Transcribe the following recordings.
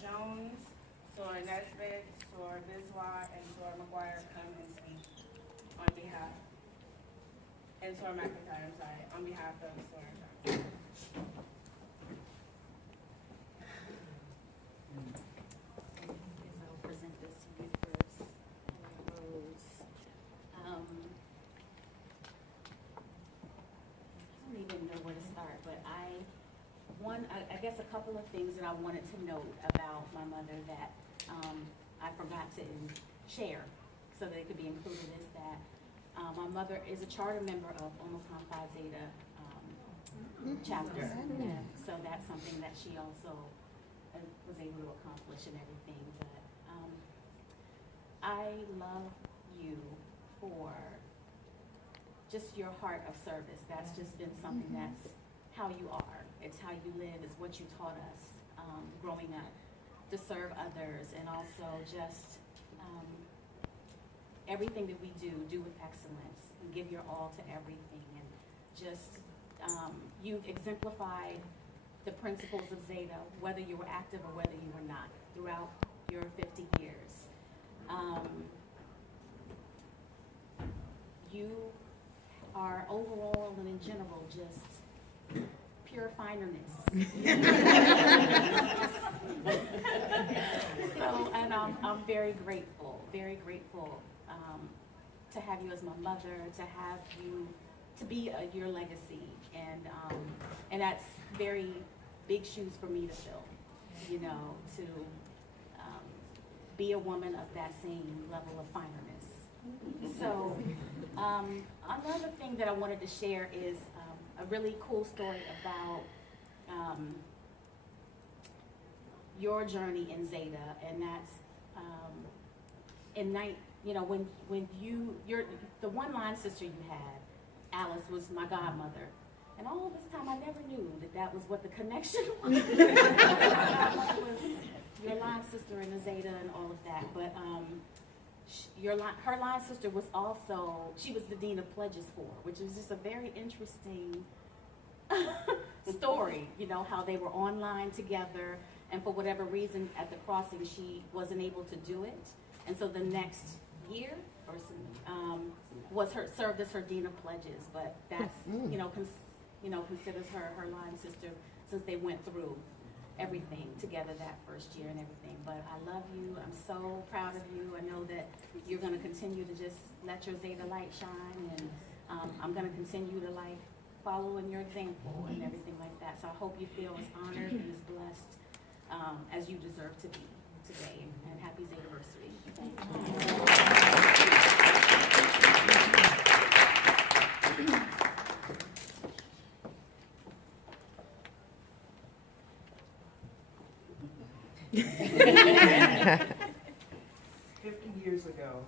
Jones, Soror Nesbitt, Soror Biswat, and Soror McGuire come and speak on behalf, and Soror McIntyre, I'm sorry, on behalf of Soror Johnson. I'll present this to you first. Rose. I don't even know where to start, but I guess a couple of things that I wanted to note about my mother that I forgot to share so that it could be included is that my mother is a charter member of Omicron Phi Zeta chapter. Yeah. So that's something that she also was able to accomplish and everything. But I love you for just your heart of service. That's just been something that's how you are. It's how you live. It's what you taught us growing up to serve others, and also just everything that we do with excellence and give your all to everything. And just you've exemplified the principles of Zeta, whether you were active or whether you were not, throughout your 50 years. You are overall and in general just pure finerness. So, and I'm very grateful to have you as my mother, to have you, to be your legacy, and that's very big shoes for me to fill, you know, to be a woman of that same level of finerness. So, another thing that I wanted to share is a really cool story about your journey in Zeta, and that's when you're the one line sister you had, Alice, was my godmother. And all this time I never knew that was what the connection was. Was your line sister in the Zeta and all of that. But her line sister was also, she was the Dean of Pledges for, which is just a very interesting story, you know, how they were online together, and for whatever reason at the crossing she wasn't able to do it. And so the next year or served as her Dean of Pledges, but that's, considers her line sister, since they went through everything together that first year and everything. But I love you. I'm so proud of you. I know that you're going to continue to just let your Zeta light shine, and I'm going to continue to follow in your example and everything like that. So I hope you feel as honored and as blessed as you deserve to be today. And happy Zeta-versary. Thank you. 50 years ago,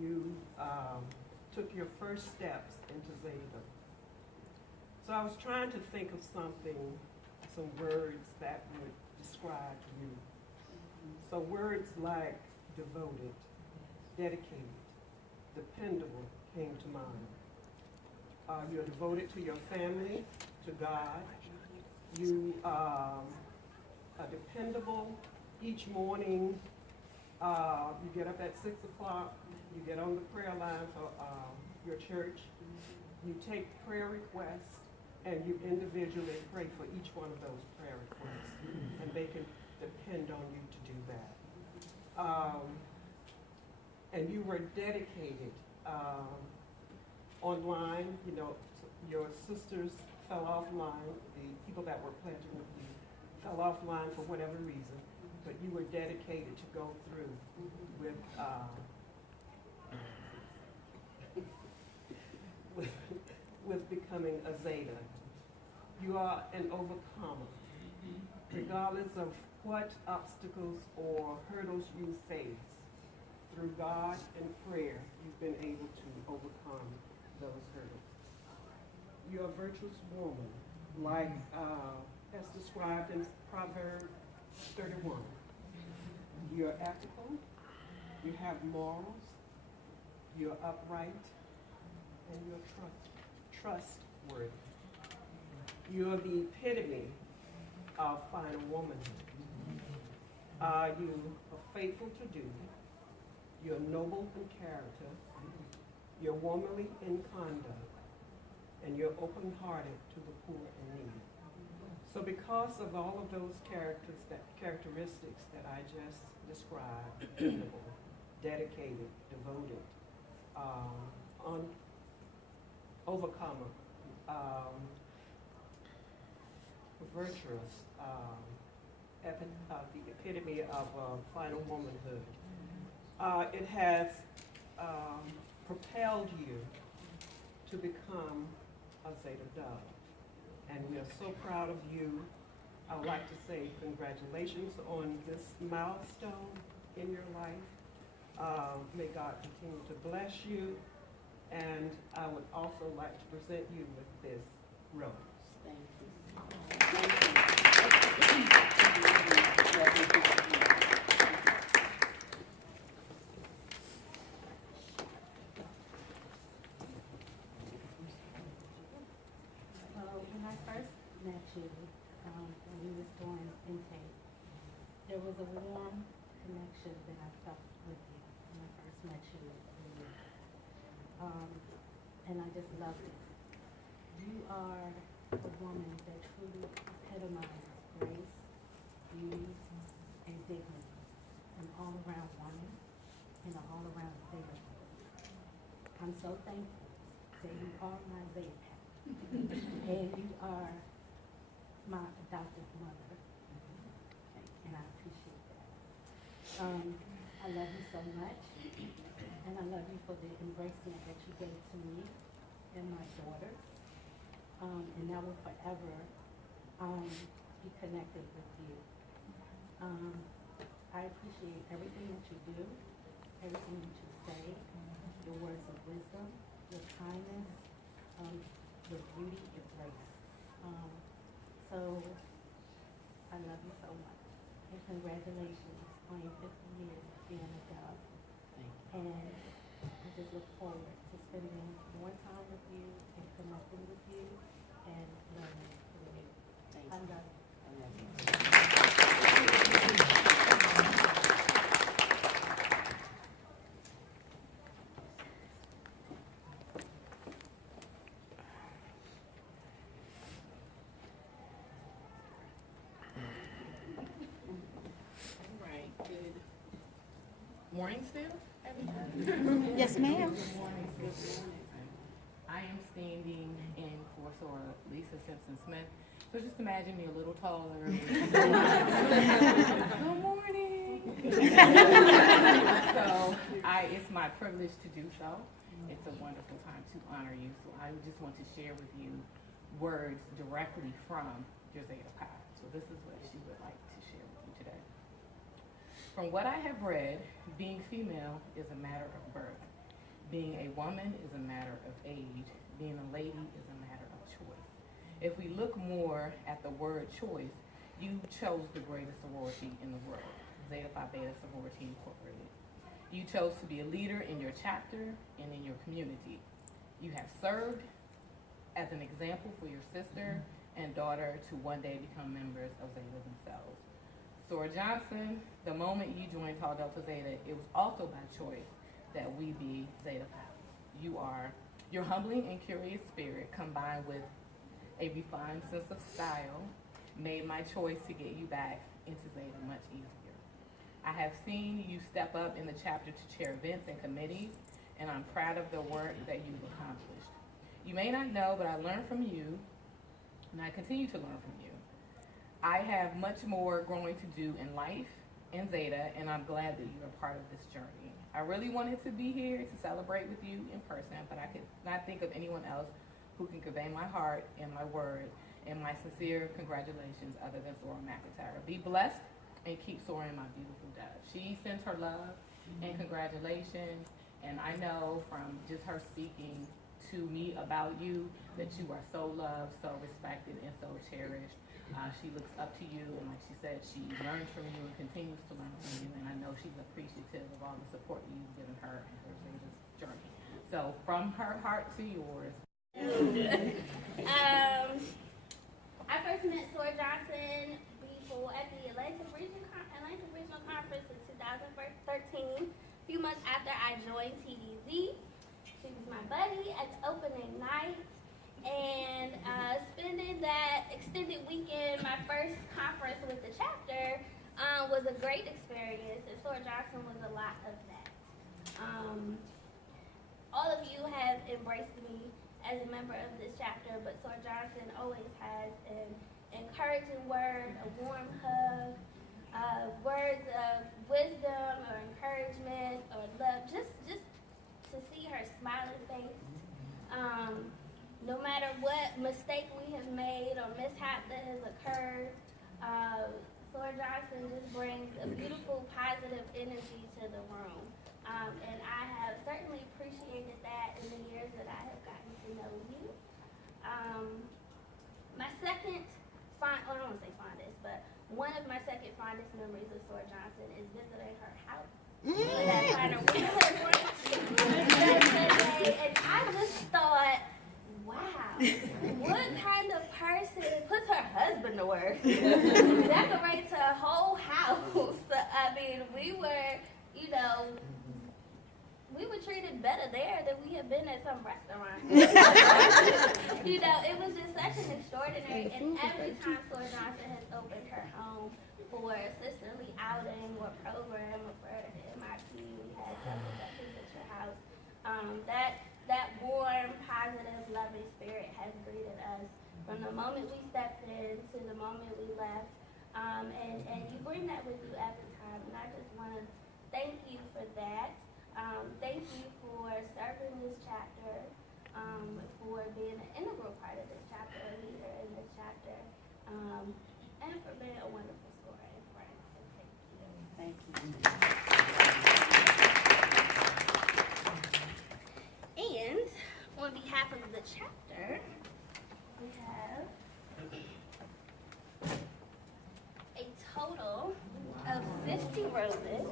you took your first steps into Zeta. So I was trying to think of some words that would describe you. So words like devoted, dedicated, dependable came to mind. You're devoted to your family, to God. You are dependable. Each morning, you get up at 6 o'clock, you get on the prayer line for your church, you take prayer requests, and you individually pray for each one of those prayer requests, and they can depend on you to do that. And you were dedicated online. You know, your sisters fell offline, the people that were pledging with you fell offline for whatever reason, but you were dedicated to go through with becoming a Zeta. You are an overcomer. Regardless of what obstacles or hurdles you face, through God and prayer, you've been able to overcome those hurdles. You're a virtuous woman, like as described in Proverbs 31. You're ethical, you have morals, you're upright, and you're trustworthy. You're the epitome of fine womanhood. You are faithful to duty. You're noble in character. You're womanly in conduct. And you're open-hearted to the poor and needy. So because of all of those characteristics that I just described, dependable, dedicated, devoted, overcomer, virtuous, the epitome of final womanhood, it has propelled you to become a Zeta Dove. And we are so proud of you. I would like to say congratulations on this milestone in your life. May God continue to bless you. And I would also like to present you with this rose. Thank you. When I first met you, when we was doing intake, there was a warm connection that I felt with you when I first met you. And I just loved it. You are a woman that truly epitomizes grace, beauty, and dignity, an all-around woman and an all-around Zeta. I'm so thankful that you are my Zeta. And you are my adopted mother, and I appreciate that. I love you so much, and I love you for the embracement that you gave to me and my daughters, and I will forever be connected with you. I appreciate everything that you do, everything that you say, your words of wisdom, your kindness, your beauty, your grace. So I love you so much. And congratulations on your 50 years of being a dove. And I just look forward to spending more time with you and connecting with you and learning from you. I love you. Morning still? Yes, ma'am. Good morning. I am standing in for Soror Lisa Simpson-Smith. So just imagine me a little taller. Good morning. So it's my privilege to do so. It's a wonderful time to honor you. So I just want to share with you words directly from your Zeta Phi. So this is what she would like to share with you today. From what I have read, being female is a matter of birth. Being a woman is a matter of age. Being a lady is a matter of choice. If we look more at the word choice, you chose the greatest sorority in the world, Zeta Phi Beta Sorority Incorporated. You chose to be a leader in your chapter and in your community. You have served as an example for your sister and daughter to one day become members of Zeta themselves. Soror Johnson, the moment you joined Tau Delta Zeta, it was also by choice that we be Zeta Phi. Your humbling and curious spirit combined with a refined sense of style made my choice to get you back into Zeta much easier. I have seen you step up in the chapter to chair events and committees, and I'm proud of the work that you've accomplished. You may not know, but I learned from you, and I continue to learn from you. I have much more growing to do in life in Zeta, and I'm glad that you are part of this journey. I really wanted to be here to celebrate with you in person, but I could not think of anyone else who can convey my heart and my word and my sincere congratulations other than Soror McIntyre. Be blessed and keep soaring, my beautiful dove. She sends her love and congratulations, and I know from just her speaking to me about you that you are so loved, so respected, and so cherished. She looks up to you, and like she said, she learns from you and continues to learn from you, and I know she's appreciative of all the support that you've given her in her Zeta's journey. So from her heart to yours. I first met Soror Johnson before at the Atlantic Regional 2013, a few months after I joined TDZ. She was my buddy at the opening night, and spending that extended weekend, my first conference with the chapter, was a great experience, and Soror Johnson was a lot of that. All of you have embraced me as a member of this chapter, but Soror Johnson always has an encouraging word, a warm hug, words of wisdom or encouragement or love, just to see her smiling face. No matter what mistake we have made or mishap that has occurred, Soror Johnson just brings a beautiful, positive energy to the room. And I have certainly appreciated that in the years that I have gotten to know you. My second, I don't want to say fondest, but one of my second fondest memories of Soror Johnson is visiting her house. That kind of and I just thought, wow, what kind of person puts her husband to work, decorates her whole house. I mean, we were treated better there than we have been at some restaurant. It was just such an extraordinary, and every time Soror Johnson has opened her home for a sisterly outing or program or for MIP, we had several sessions at your house. That warm, positive, loving spirit has greeted us from the moment we stepped in to the moment we left. And you bring that with you every time. And I just want to thank you for that. Thank you for serving this chapter, for being an integral part of this chapter, a leader in this chapter, and for being a wonderful soror and friend. So thank you. Thank you. And on behalf of the chapter, we have a total of 50 roses.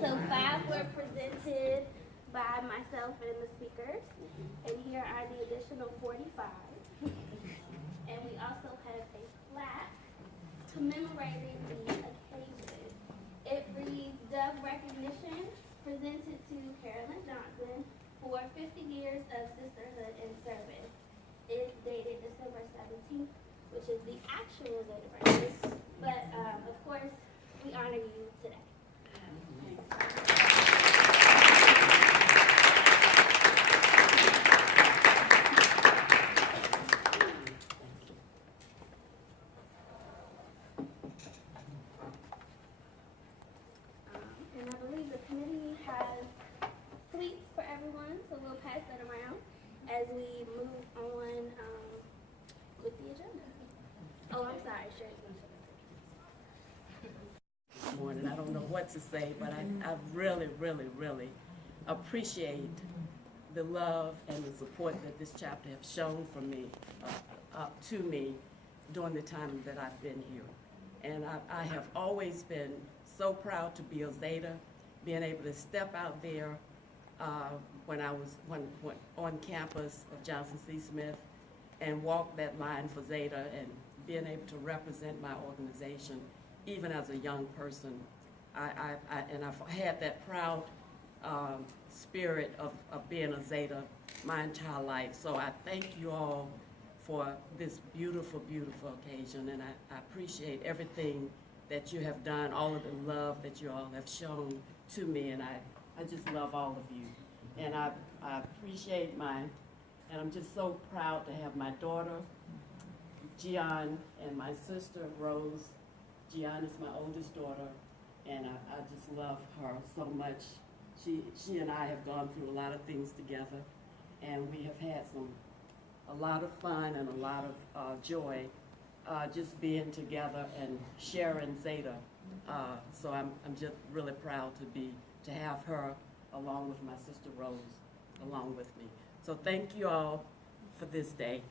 So 5 were presented by myself and the speakers, and here are the additional 45. And we also have a plaque commemorating the occasion. It reads, Dove Recognition presented to Carolyn Johnson for 50 years of sisterhood and service. It's dated December 17th, which is the actual Zeta birthday. But of course, we honor you today. And I believe the committee has sweets for everyone, so we'll pass that around as we move on with the agenda. Oh, I'm sorry, Sherry. Morning. I don't know what to say, but I really, really, really appreciate the love and the support that this chapter has shown for me, to me, during the time that I've been here. And I have always been so proud to be a Zeta, being able to step out there when on campus of Johnson C. Smith and walk that line for Zeta and being able to represent my organization, even as a young person. And I've had that proud spirit of being a Zeta my entire life. So I thank you all for this beautiful, beautiful occasion, and I appreciate everything that you have done, all of the love that you all have shown to me, and I just love all of you. And I appreciate and I'm just so proud to have my daughter, Gian, and my sister, Rose. Gian is my oldest daughter, and I just love her so much. She and I have gone through a lot of things together, and we have had a lot of fun and a lot of joy just being together and sharing Zeta. So I'm just really proud to have her along with my sister Rose along with me. So thank you all for this day.